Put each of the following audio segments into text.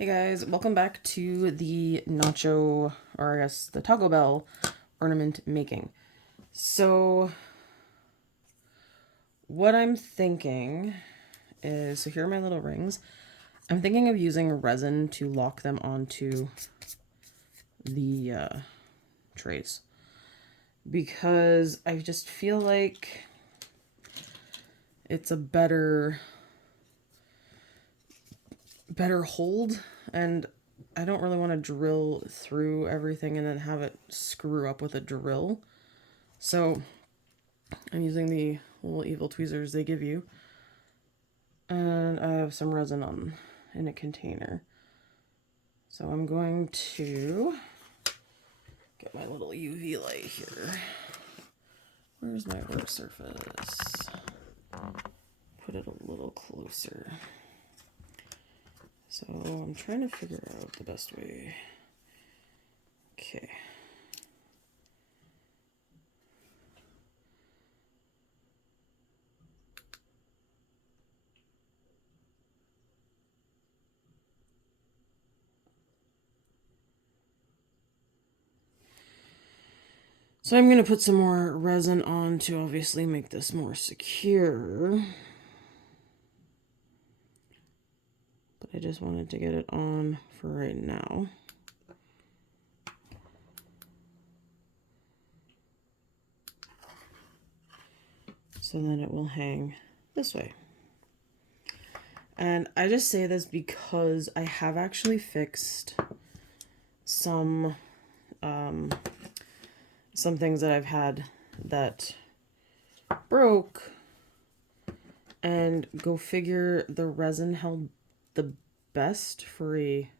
Hey guys, welcome back to the nacho, or I guess the Taco Bell ornament making. So, what I'm thinking is, so here are my little rings. I'm thinking of using resin to lock them onto the trays. Because I just feel like it's a better hold, and I don't really want to drill through everything and then have it screw up with a drill. So I'm using the little evil tweezers they give you. And I have some resin in a container. So I'm going to get my little UV light here. Where's my work surface? Put it a little closer. So I'm trying to figure out the best way. Okay. So I'm going to put some more resin on to obviously make this more secure. But I just wanted to get it on for right now. So then it will hang this way. And I just say this because I have actually fixed some things that I've had that broke, and go figure, the resin held the best for a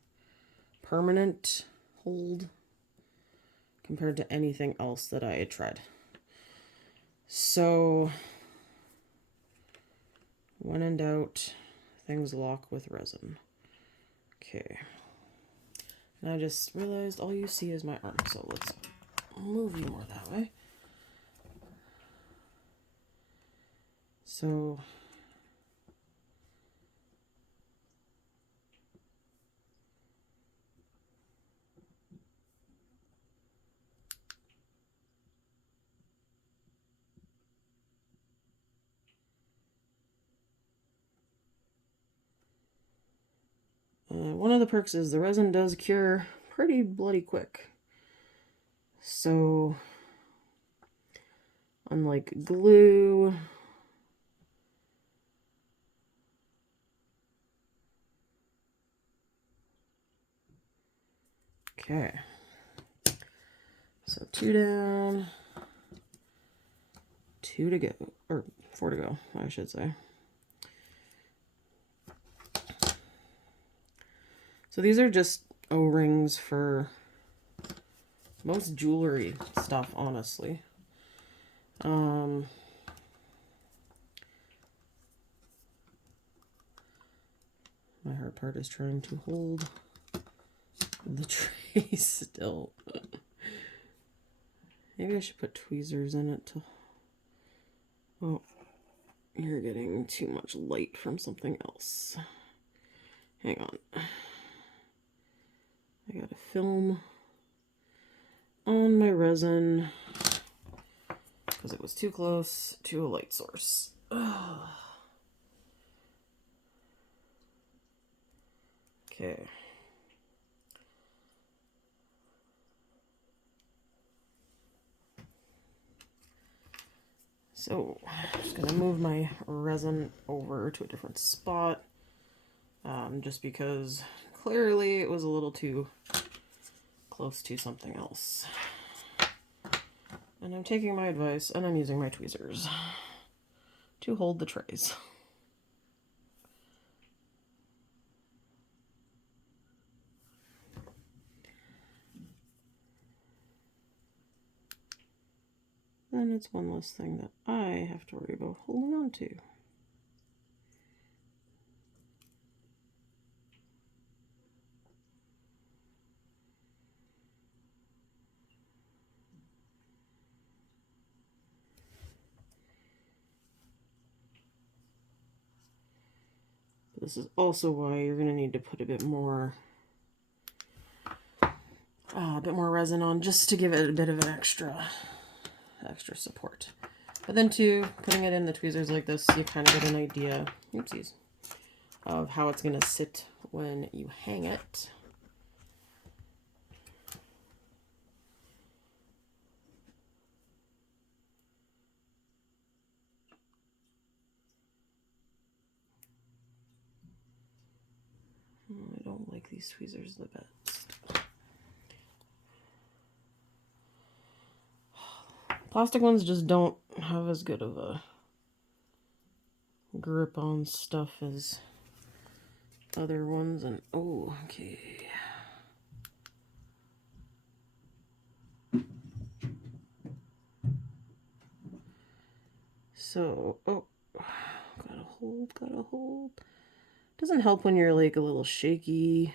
permanent hold compared to anything else that I had tried. So when in doubt, things lock with resin. Okay. And I just realized all you see is my arm, so let's move you more that way. So one of the perks is the resin does cure pretty bloody quick. So, unlike glue, okay. So 2 down, 2 to go, or 4 to go, I should say. So these are just O-rings for most jewelry stuff, honestly. My hard part is trying to hold the tray still. Maybe I should put tweezers in it to... Oh, you're getting too much light from something else. Hang on. I got a film on my resin because it was too close to a light source. Ugh. Okay. So, I'm just going to move my resin over to a different spot, just because clearly it was a little too close to something else. And I'm taking my advice, and I'm using my tweezers to hold the trays. Then it's one less thing that I have to worry about holding on to. this is also why you're going to need to put a bit more resin on, just to give it a bit of an extra support. But then too, putting it in the tweezers like this, you kind of get an idea, oopsies, of how it's going to sit when you hang it. I don't like these tweezers the best. Plastic ones just don't have as good of a grip on stuff as other ones. And oh, okay. So, oh, gotta hold. Doesn't help when you're like a little shaky.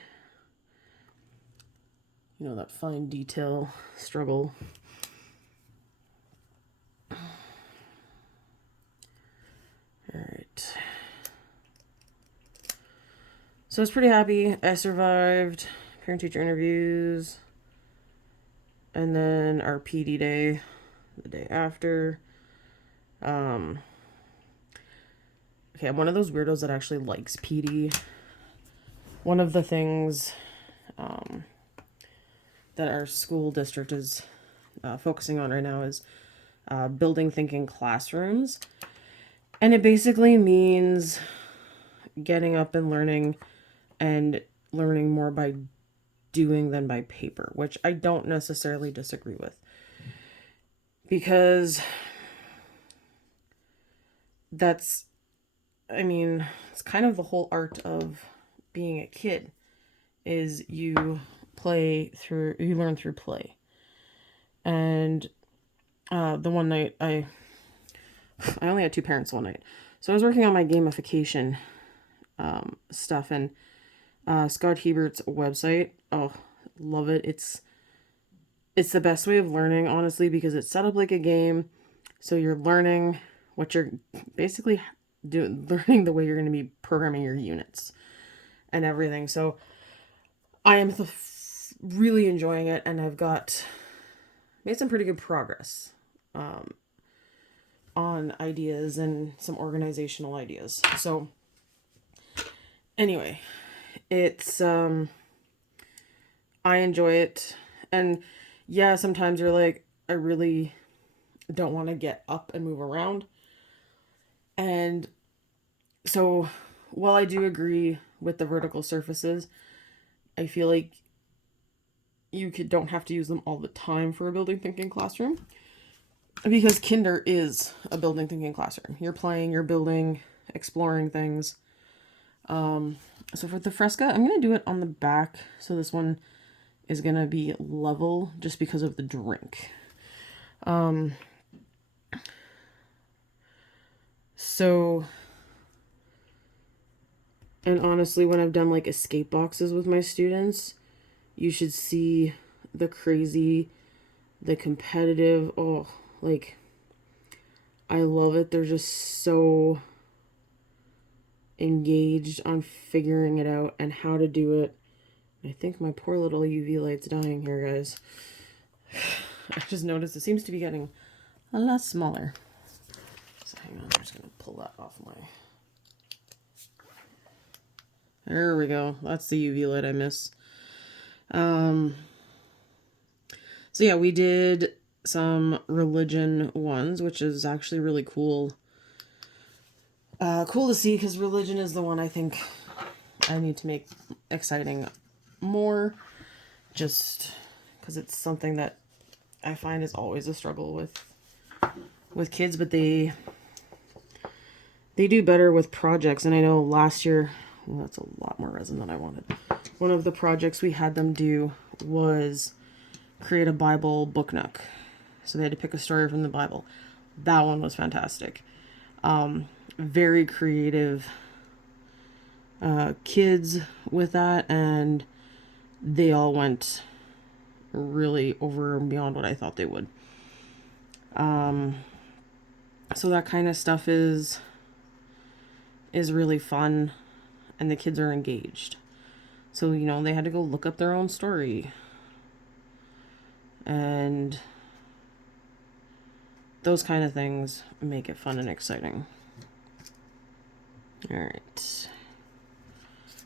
You know, that fine detail struggle. Alright. So I was pretty happy. I survived parent-teacher interviews. And then our PD day, the day after. Okay, I'm one of those weirdos that actually likes PD. One of the things that our school district is focusing on right now is building thinking classrooms. And it basically means getting up and learning more by doing than by paper, which I don't necessarily disagree with. Because it's kind of the whole art of being a kid, is you learn through play. And the one night I only had 2 parents one night. So I was working on my gamification stuff, and Scott Hebert's website, oh, love it. It's the best way of learning, honestly, because it's set up like a game. So you're learning what you're basically learning the way you're going to be programming your units and everything. So I am really enjoying it, and I've made some pretty good progress on ideas and some organizational ideas. So anyway, it's I enjoy it. And yeah, sometimes you're like, I really don't want to get up and move around. And so while I do agree with the vertical surfaces, I feel like you don't have to use them all the time for a building thinking classroom, because kinder is a building thinking classroom. You're playing, you're building, exploring things. So for the fresca, I'm going to do it on the back. So this one is going to be level just because of the drink. So, and honestly, when I've done like escape boxes with my students, you should see the crazy, the competitive, like, I love it. They're just so engaged on figuring it out and how to do it. I think my poor little UV light's dying here, guys. I just noticed it seems to be getting a lot smaller. So hang on, I'm just going to pull that off my... There we go. That's the UV light I miss. So yeah, we did some religion ones, which is actually really cool. Cool to see, because religion is the one I think I need to make exciting more, just because it's something that I find is always a struggle with kids, but they do better with projects. And I know last year, well, that's a lot more resin than I wanted. One of the projects we had them do was create a Bible book nook. So they had to pick a story from the Bible. That one was fantastic. Very creative kids with that, and they all went really over and beyond what I thought they would. So that kind of stuff is really fun. and the kids are engaged. So, you know, they had to go look up their own story. And those kind of things make it fun and exciting. All right.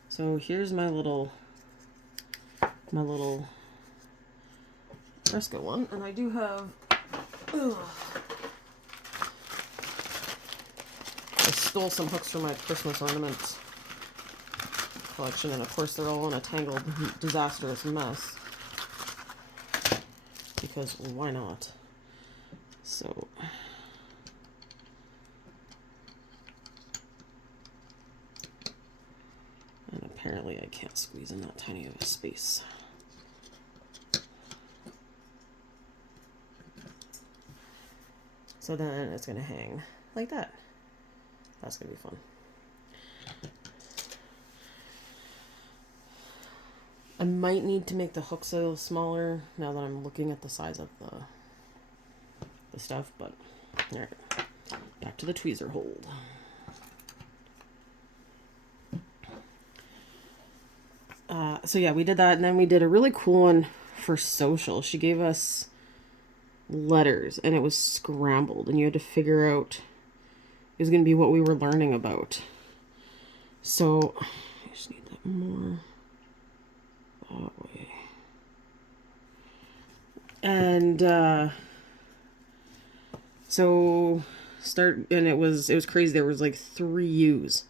So here's my little fresco one, and I do have. I stole some hooks from my Christmas ornament collection, and of course they're all in a tangled, disastrous mess. Because why not? So. And apparently I can't squeeze in that tiny of a space. So then it's going to hang like that. That's going to be fun. I might need to make the hooks a little smaller now that I'm looking at the size of the stuff, but all right. Back to the tweezer hold. So yeah, we did that, and then we did a really cool one for social. She gave us letters, and it was scrambled, and you had to figure out it was going to be what we were learning about. So I just need that more that way. And so and it was crazy. There was like 3 U's.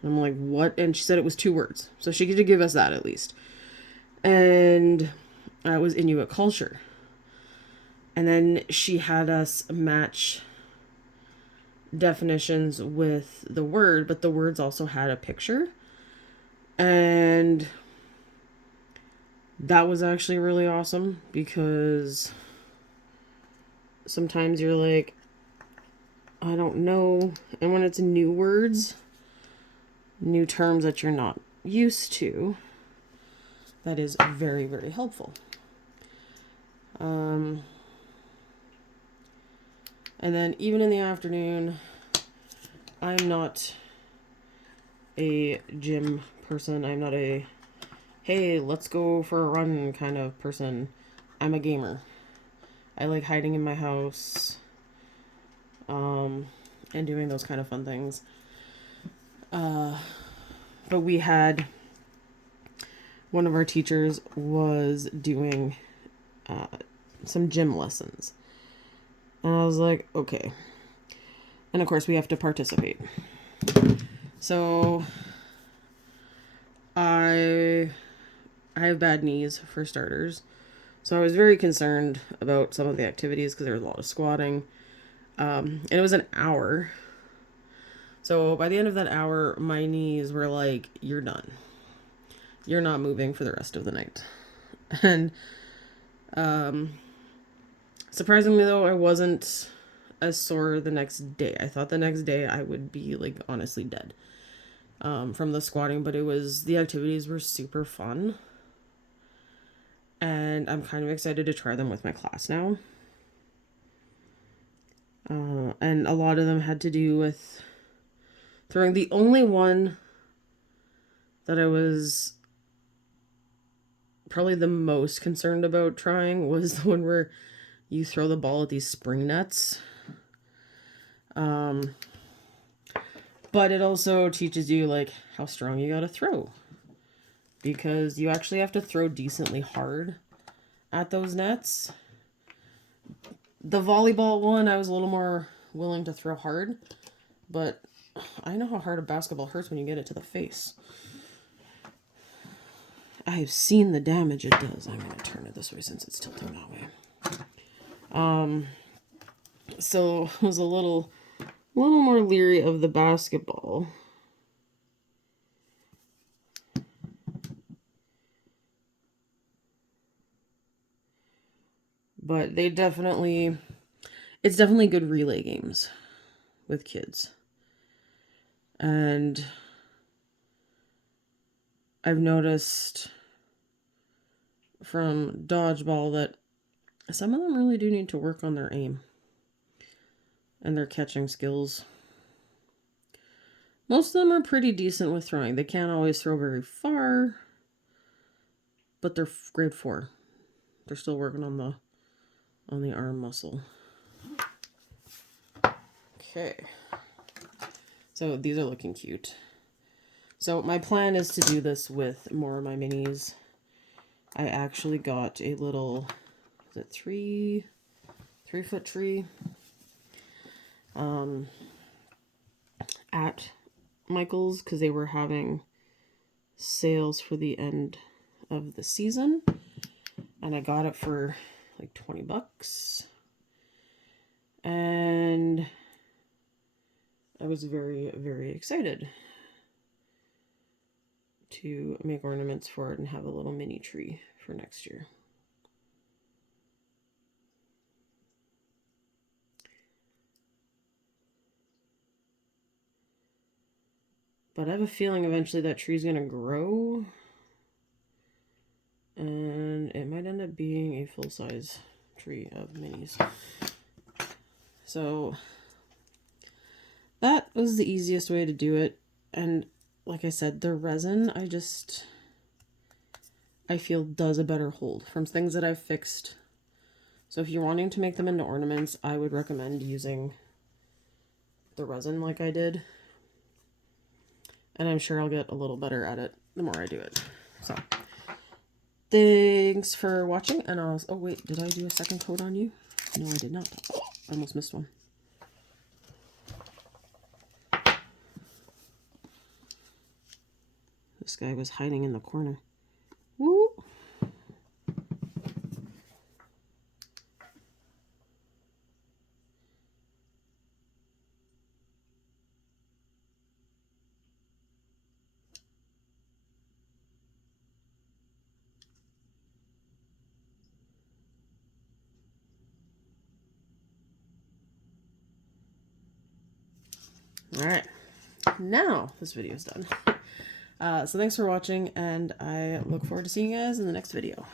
And I'm like, what? And she said it was 2 words. So she could give us that at least. And it was Inuit culture. And then she had us match definitions with the word, but the words also had a picture. And that was actually really awesome because sometimes you're like, I don't know. And when it's new words, new terms that you're not used to, that is very, very helpful. And then even in the afternoon, I'm not a gym person. I'm not a, hey, let's go for a run kind of person. I'm a gamer. I like hiding in my house, and doing those kind of fun things. But we had, one of our teachers was doing some gym lessons. And I was like, okay. And of course we have to participate. So I have bad knees for starters. So I was very concerned about some of the activities because there was a lot of squatting. And it was an hour. So by the end of that hour, my knees were like, you're done. You're not moving for the rest of the night. And surprisingly though, I wasn't as sore the next day. I thought the next day I would be like honestly dead from the squatting, but the activities were super fun. And I'm kind of excited to try them with my class now. And a lot of them had to do with throwing. The only one that I was probably the most concerned about trying was the one where you throw the ball at these spring nets. But it also teaches you like how strong you gotta throw, because you actually have to throw decently hard at those nets. The volleyball one, I was a little more willing to throw hard, but I know how hard a basketball hurts when you get it to the face. I have seen the damage it does. I'm going to turn it this way since it's tilting that way. So I was a little more leery of the basketball. But it's definitely good relay games with kids. And I've noticed from dodgeball that some of them really do need to work on their aim and their catching skills. Most of them are pretty decent with throwing. They can't always throw very far, but they're grade 4. They're still working on the arm muscle. Okay. So these are looking cute. So my plan is to do this with more of my minis. I actually got a little, is it 3-foot tree at Michael's because they were having sales for the end of the season, and I got it for like 20 bucks, and I was very, very excited to make ornaments for it and have a little mini tree for next year. But I have a feeling eventually that tree's gonna grow, and it might end up being a full-size tree of minis. So that was the easiest way to do it. And like I said, the resin, I feel does a better hold from things that I've fixed. So if you're wanting to make them into ornaments, I would recommend using the resin like I did. And I'm sure I'll get a little better at it the more I do it. So thanks for watching, and oh wait, did I do a second coat on you? No, I did not. Oh, I almost missed one. This guy was hiding in the corner. Woo! Alright, now this video is done. So thanks for watching, and I look forward to seeing you guys in the next video.